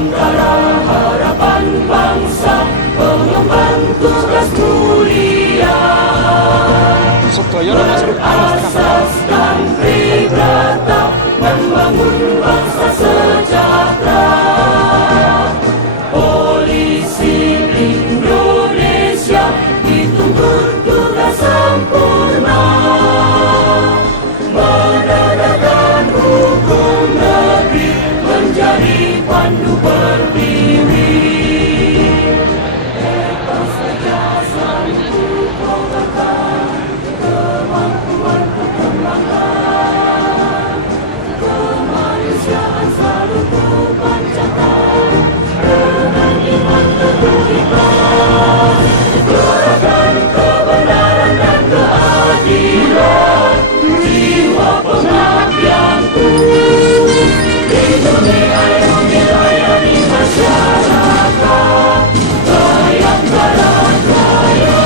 Bayangkara harapan bangsa, pengemban tugas mulia. Asaskan Tribrata, membangun bangsa sejahtera. Polisi Indonesia dituntut tugas sempurna, menegakkan hukum negeri, menjadi pandu berdiri. Etos kerja selalu kobarkan, kemampuan kekembangan, kemanusiaan selalu kupancarkan, dengan iman teguh ikhlas, gerakan kebenaran dan keadilan, jiwa pengabdianku. Lindungi, ayomi, layani masyarakat, Bayangkara Jaya.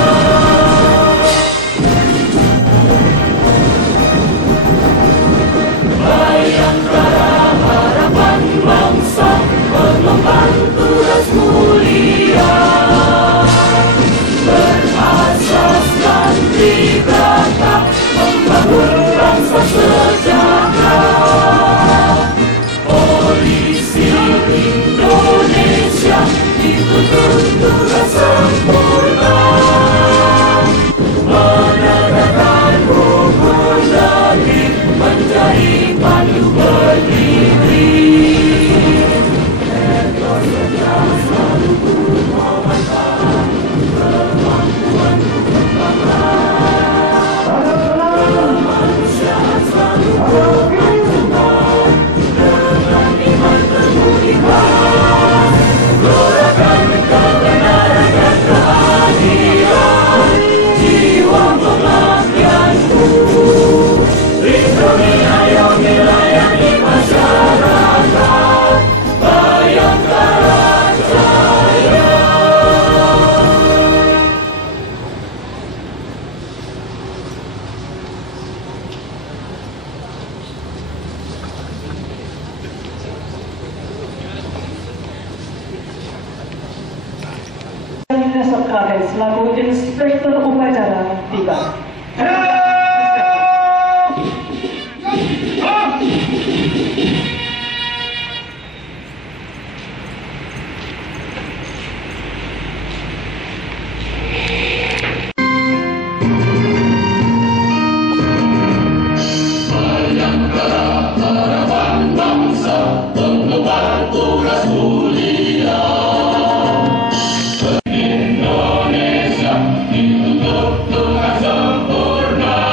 Bayangkara harapan bangsa, pengemban tugas mulia. Berasaskan Tribrata, membangun bangsa sejahtera. Polisi Indonesia dituntut tugas sempurna, menegakkan hukum negeri, menjadi pandu berdiri. Etos kerja selalu kukobarkan, kemampuan kekembangan, kemanusiaan selalu kupancarkan, dengan iman teguh ikhlas, gerakan kebenaran dan keadilan, jiwa pengabdianku. Lindungi, ayomi, layani masyarakat, Bayangkara Jaya. Sekalian selaku inspektur upacara tiba. Bayangkara harapan bangsa, pengemban tugas mulia. Indonesia dituntut tugas sempurna,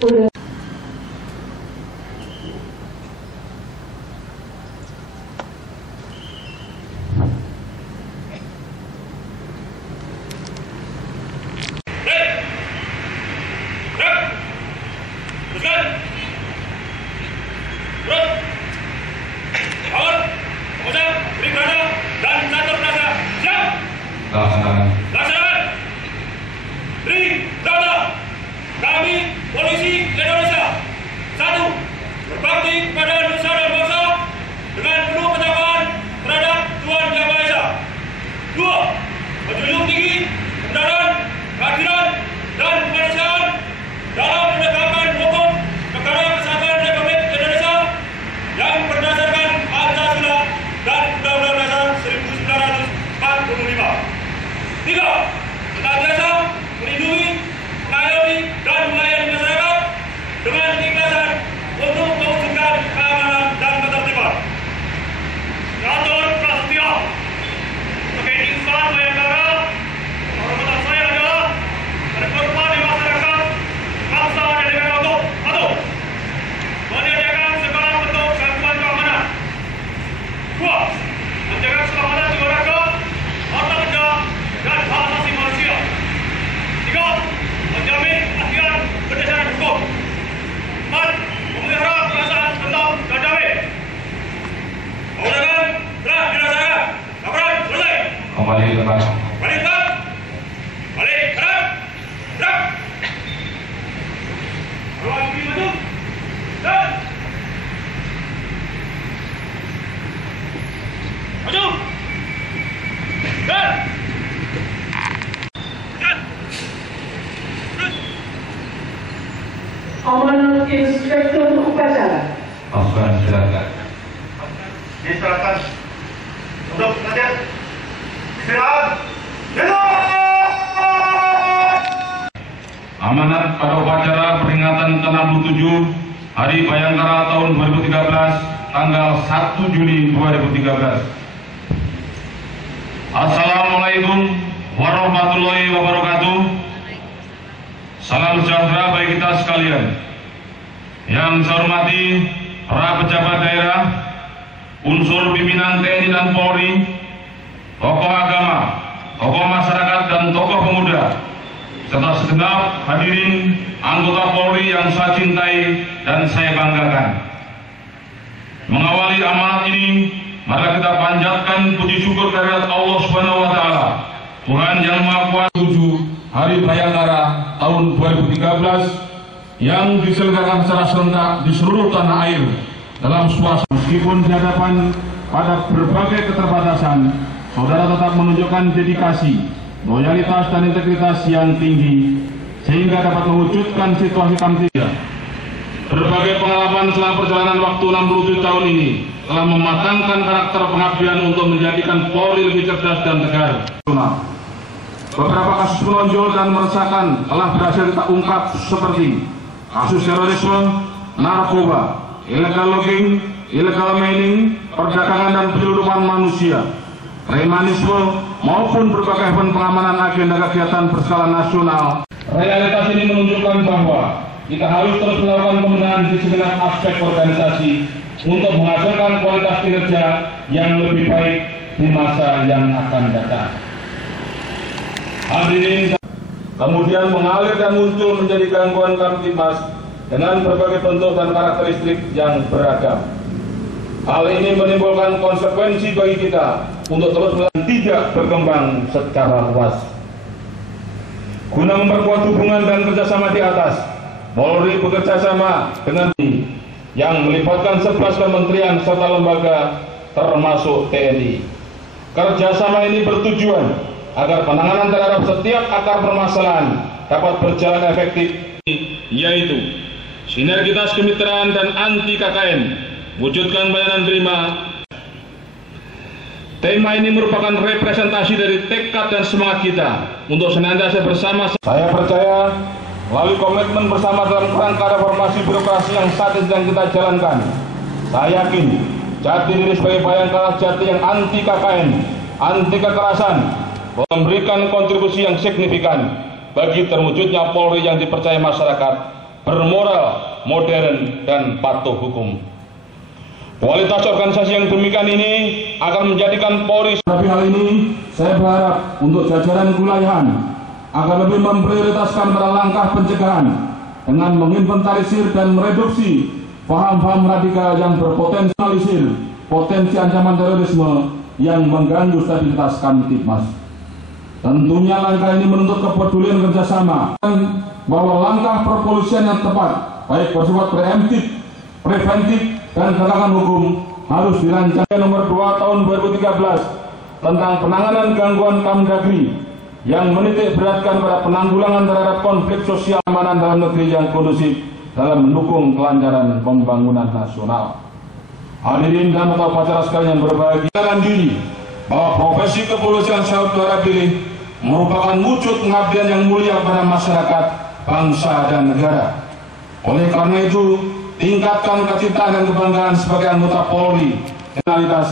Udah. Laksanakan. Beri data. Kami polisi Indonesia. 1. Berbakti kepada nusa dan bangsa dengan penuh ketakwaan terhadap Tuhan Yang Maha Esa. 2. Menjunjung tinggi kebenaran, keadilan, dan kemanusiaan dalam menegakkan hukum negara kesatuan Republik Indonesia yang berdasarkan Pancasila dan Undang-Undang Dasar 1945. 3. Senantiasa melindungi, mengayomi, dan melayani masyarakat dengan keikhlasan untuk mewujudkan keamanan dan ketertiban. Gatot Prasetyo, sebagai insan Bayangkara, kehormatan saya adalah berkorban di masyarakat, bangsa dan negara untuk 1. Menyediakan segala bentuk gangguan keamanan. 2. Menjaga keselamatan jiwa raga, harta benda, dan hak asasi manusia. 3. Menjamin keadilan berdasarkan hukum. 4. Memelihara perasaan tenang dan damai. Kewenangan telah dilaksanakan. Laporan selesai. Kembali ke tempat. Balik kanan. Balik kanan. Gerak. Ruang kiri maju. Dan maju. Dan Amanat Inspektur Upacara. Pasukan silakan. Diserahkan untuk latihan. Istirahat. Amanat pada upacara peringatan ke-67 Hari Bayangkara tahun 2013 tanggal 1 Juni 2013. Assalamualaikum warahmatullahi wabarakatuh. Salam sejahtera bagi kita sekalian. Yang saya hormati para pejabat daerah, unsur pimpinan TNI dan Polri, tokoh agama, tokoh masyarakat dan tokoh pemuda, serta segenap hadirin anggota Polri yang saya cintai dan saya banggakan. Mengawali amanat ini, mari kita panjatkan puji syukur kehadirat Allah Subhanahu wa taala, Tuhan yang Maha Kuasa. 7 Hari Bayangkara tahun 2013 yang diselenggarakan secara serentak di seluruh tanah air dalam suasana. Meskipun di hadapan pada berbagai keterbatasan, saudara tetap menunjukkan dedikasi, loyalitas dan integritas yang tinggi sehingga dapat mewujudkan situasi kamtibia. Berbagai pengalaman selama perjalanan waktu 67 tahun ini telah mematangkan karakter pengabdian untuk menjadikan Polri lebih cerdas dan tegar. Beberapa kasus menonjol dan meresahkan telah berhasil kita ungkap seperti kasus terorisme, narkoba, illegal logging, illegal mining, perdagangan dan penyeludupan manusia, premanisme, maupun berbagai event pengamanan agenda kegiatan berskala nasional. Realitas ini menunjukkan bahwa kita harus terus melakukan pembenahan di segenap aspek organisasi untuk menghasilkan kualitas kinerja yang lebih baik di masa yang akan datang. Hadirin, kemudian mengalir dan muncul menjadi gangguan Kamtibmas dengan berbagai bentuk dan karakteristik yang beragam. Hal ini menimbulkan konsekuensi bagi kita untuk terus tidak berkembang secara luas. Guna memperkuat hubungan dan kerjasama di atas, Polri bekerjasama dengan yang melibatkan 11 kementerian serta lembaga termasuk TNI. Kerjasama ini bertujuan agar penanganan terhadap setiap akar permasalahan dapat berjalan efektif, yaitu sinergitas kemitraan dan anti KKN, wujudkan bayaran terima. Tema ini merupakan representasi dari tekad dan semangat kita untuk senantiasa bersama. Saya percaya melalui komitmen bersama dalam kerangka reformasi birokrasi yang saat ini sedang kita jalankan, saya yakin jati diri sebagai Bayangkara Jati yang anti KKN, anti kekerasan, memberikan kontribusi yang signifikan bagi terwujudnya Polri yang dipercaya masyarakat. bermoral, modern, dan patuh hukum. Kualitas organisasi yang demikian ini akan menjadikan Polri. Tapi hal ini saya berharap untuk jajaran kewilayahan agar lebih memprioritaskan pada langkah pencegahan dengan menginventarisir dan mereduksi paham-paham radikal yang berpotensialisir potensi ancaman terorisme yang mengganggu stabilitas Kamtibmas. Tentunya langkah ini menuntut kepedulian kerjasama bahwa langkah perpolisian yang tepat, baik bersifat preemptif, preventif, dan penegakan hukum harus dirancang. Nomor 2 tahun 2013 tentang penanganan gangguan Kamdagri yang menitik beratkan pada penanggulangan terhadap konflik sosial keamanan dalam negeri yang kondusif dalam mendukung kelancaran pembangunan nasional. Hadirin dan upacara sekalian berbahagia, diri bahwa profesi kepolisian saudara pilih merupakan wujud pengabdian yang mulia pada masyarakat, bangsa, dan negara. Oleh karena itu, tingkatkan kecintaan dan kebanggaan sebagai anggota Polri, netralitas,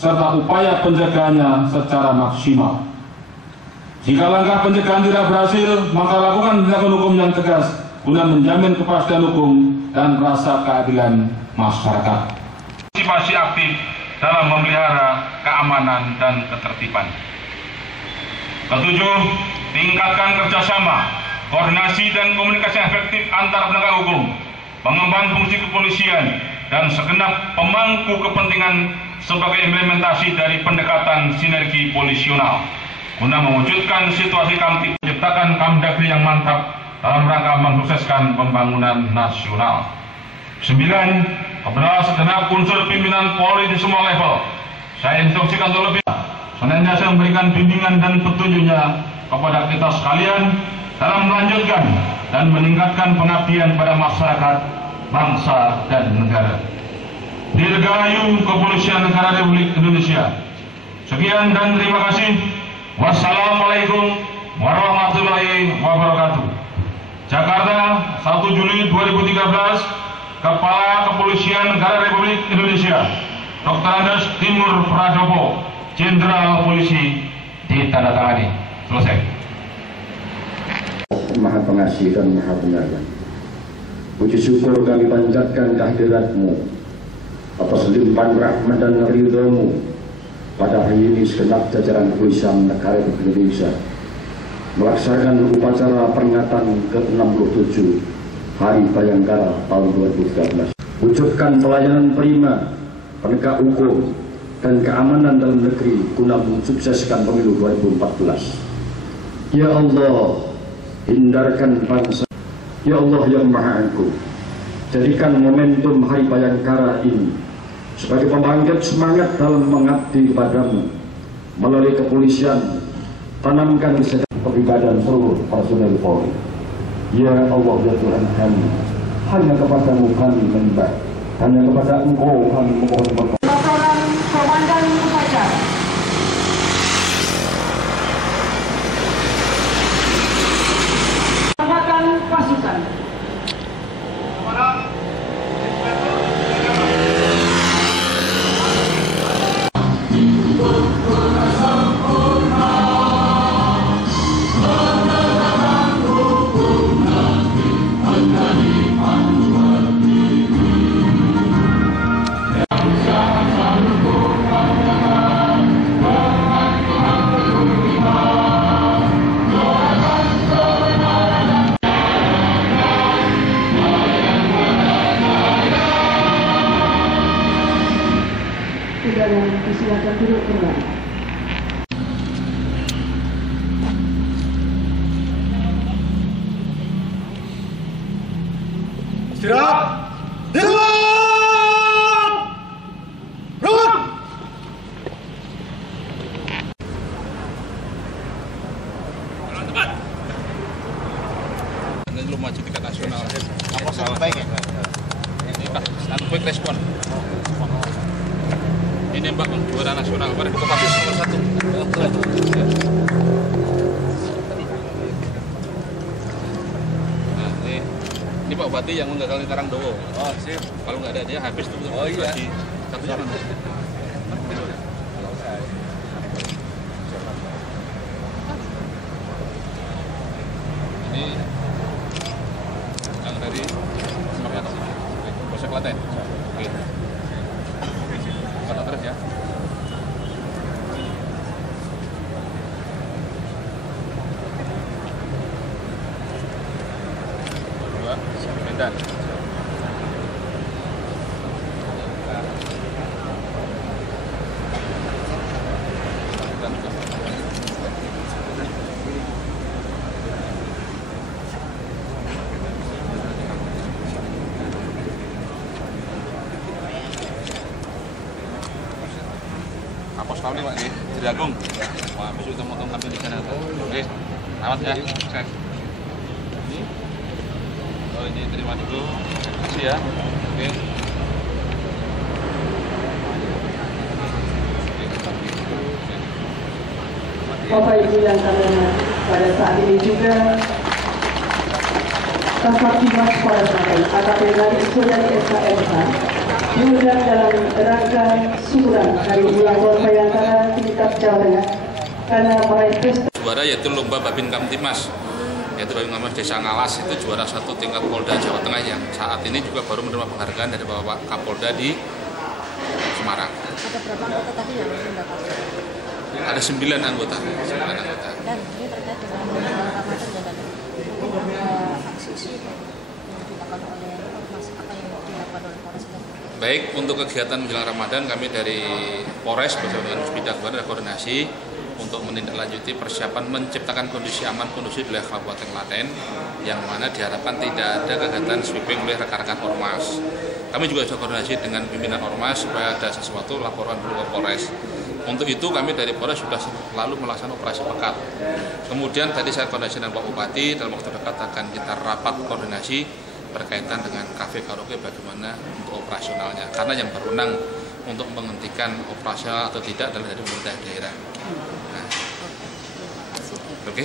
serta upaya penjagaannya secara maksimal. Jika langkah pencegahan tidak berhasil, maka lakukan tindakan hukum yang tegas guna menjamin kepastian hukum dan rasa keadilan masyarakat. Partisipasi aktif dalam memelihara keamanan dan ketertiban. Ketujuh, tingkatkan kerjasama, koordinasi dan komunikasi efektif antar penegak hukum, pengembangan fungsi kepolisian, dan segenap pemangku kepentingan sebagai implementasi dari pendekatan sinergi polisional guna mewujudkan situasi Kamtib, menciptakan Kamdagri yang mantap dalam rangka mensukseskan pembangunan nasional. 9. Kepada segenap unsur pimpinan Polri di semua level, saya instruksikan terlebih senantiasa memberikan bimbingan dan petunjuknya kepada kita sekalian dalam melanjutkan dan meningkatkan pengabdian pada masyarakat, bangsa, dan negara. Dirgahayu Kepolisian Negara Republik Indonesia. Sekian dan terima kasih. Wassalamualaikum warahmatullahi wabarakatuh. Jakarta, 1 Juli 2013, Kepala Kepolisian Negara Republik Indonesia, Dr. Andes Timur Pradopo, Jenderal Polisi, ditandatangani. Selesai. Maha Pengasih dan Maha Penyayang, puji syukur kami panjatkan kehadirat-Mu atas limpahan rahmat dan ridho-Mu. Pada hari ini segenap jajaran kepolisian negara Republik Indonesia melaksanakan upacara peringatan ke-67 Hari Bayangkara tahun 2013. Wujudkan pelayanan prima, penegak hukum, dan keamanan dalam negeri guna mensukseskan pemilu 2014. Ya Allah, hindarkan bangsa. Ya Allah yang Maha Agung, jadikan momentum Hari Bayangkara ini sebagai pembangkit semangat dalam mengabdi kepadamu. Melalui kepolisian, tanamkan kesadaran kepribadian seluruh personel Polri. Ya Allah, ya Tuhan kami, hanya kepadamu kami menyembah, hanya kepada Engkau kami memohon berkat. Laporan Komandan Upacara. Tambahkan pasukan. Saudara, silakan duduk kembali. Istirahat. Istirahat. Rut. Tepat. Ini belum maju tingkat nasional. Apa salah? Baik ya. Ini Pak, quick respon. Ini Mbak juara nasional kemarin ke Papua nomor 1. Nah, ini Pak Bupati yang menggagalkan Karangdowo. Oh, sip. Kalau nggak ada dia habis tuh. Oh iya. Satunya mana? Ini yang dari Klaten. Oke. Foto terus ya. Dua, Medan. Apos tahun ini Pak nih, Jagung. Wah, besok kita motong kambing di sana. Oke, awas ya. Sukses. Ini. Oh ini terima dulu. Terima kasih ya. Oke. Bapak Ibu yang kami hormati, pada saat ini juga Kasatimas Polres Klaten AKP Nadi Suryani SKMH diundang dalam rangka syukuran Hari Ulang Tahun Bayangkara tingkat Jawa Tengah karena meraih prestasi. Juara yaitu lomba Babin Kamtimas, yaitu Babin Kamtimas Desa Ngalas, itu juara 1 tingkat Polda Jawa Tengah yang saat ini juga baru menerima penghargaan dari Bapak Kapolda di Semarang. Ada berapa anggota tadi yang mendapatkan? Ada 9 anggota. 9 anggota. Dan ini terkait dengan Ramadan dan aksi-aksi yang dilakukan oleh Ormas, apa yang dilakukan oleh Polres Klaten? Baik, untuk kegiatan menjelang Ramadan kami dari Polres bersama dengan Puspida ada koordinasi untuk menindaklanjuti persiapan menciptakan kondisi aman kondusif di wilayah Kabupaten Klaten yang mana diharapkan tidak ada kegiatan sweeping oleh rekan-rekan Ormas. Kami juga sudah koordinasi dengan pimpinan Ormas supaya ada sesuatu laporan dulu ke Polres. Untuk itu kami dari Polres sudah selalu melaksanakan operasi pekat. Kemudian tadi saya koordinasi dengan Pak Bupati, dalam waktu dekat akan kita rapat koordinasi berkaitan dengan kafe karaoke bagaimana untuk operasionalnya. Karena yang berwenang untuk menghentikan operasional atau tidak adalah dari pemerintah daerah. Nah. Oke.